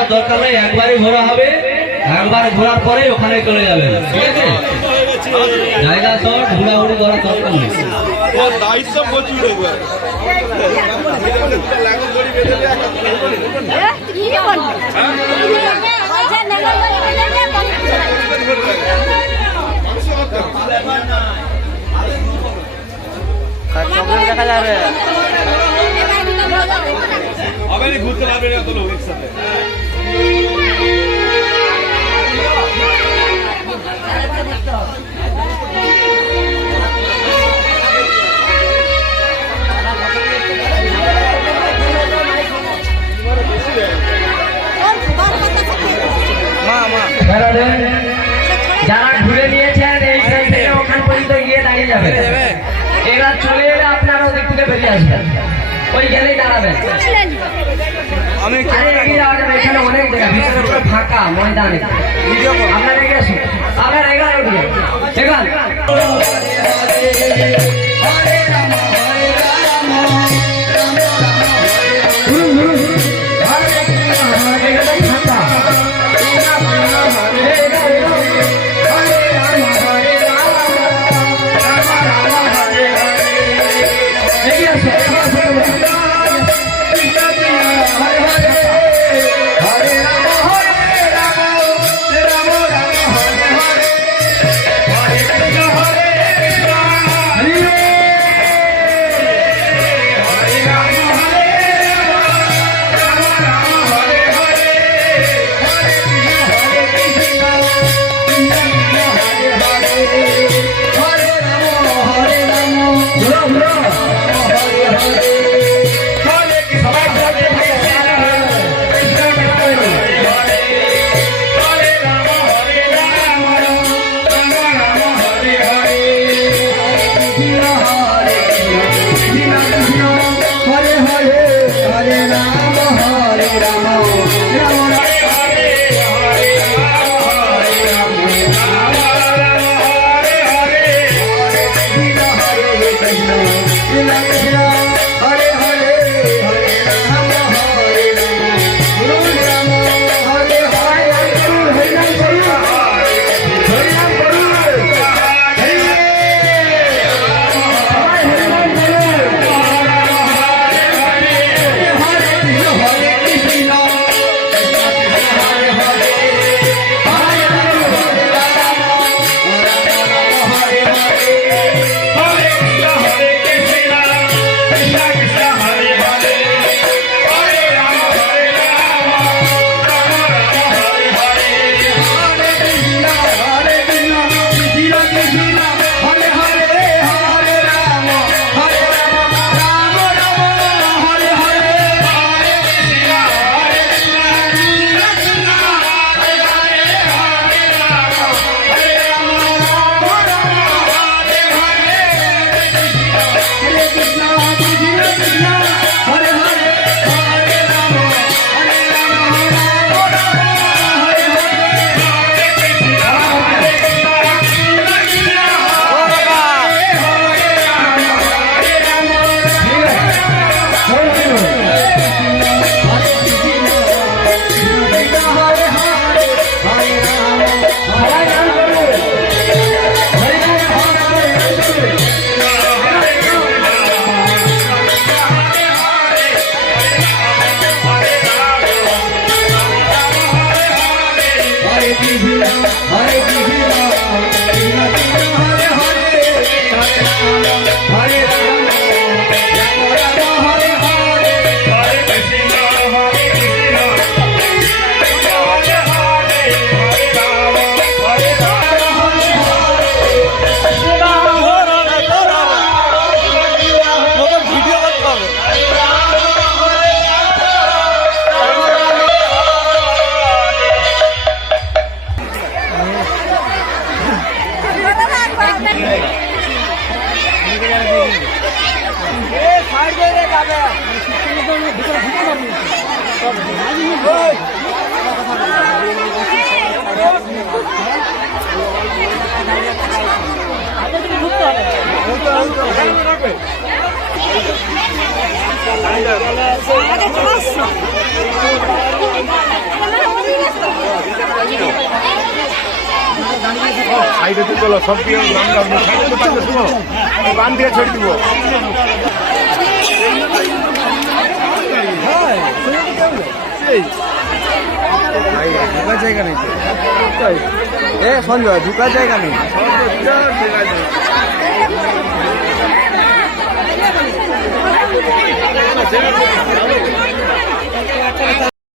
করার দরকার নেই, একবারই ঘোরা হবে, একবার ঘোরার পরে ওখানে চলে যাবেন, ঠিক আছে? জায়গা সব ঘোরাঘুরি করার দরকার নেই। দেখা যাবে ঘুরতে পারবে না তো লোক একসাথে। যারা ঘুরে নিয়েছেন এই সাইড থেকে ওখান পর্যন্ত গিয়ে দাঁড়িয়ে যাবে, এবার চলে এলে আপনারা ওদিক থেকে বেরিয়ে আসবেন, ওই গেলেই দাঁড়াবেন। আরে এগিয়ে যাওয়া যাবে, এখানে অনেক জায়গা, ভিতরে পুরো ফাঁকা ময়দান। আপনারা এগিয়ে আসুন, আপনারা এগান ওদিকে এগান। আগে গেল সব দিয়ে বান দিয়ে ছেড়ে দিব ঢুকার জায়গা নেই এ সঞ্জয় ঢুকার জায়গা নেই ছেড়ে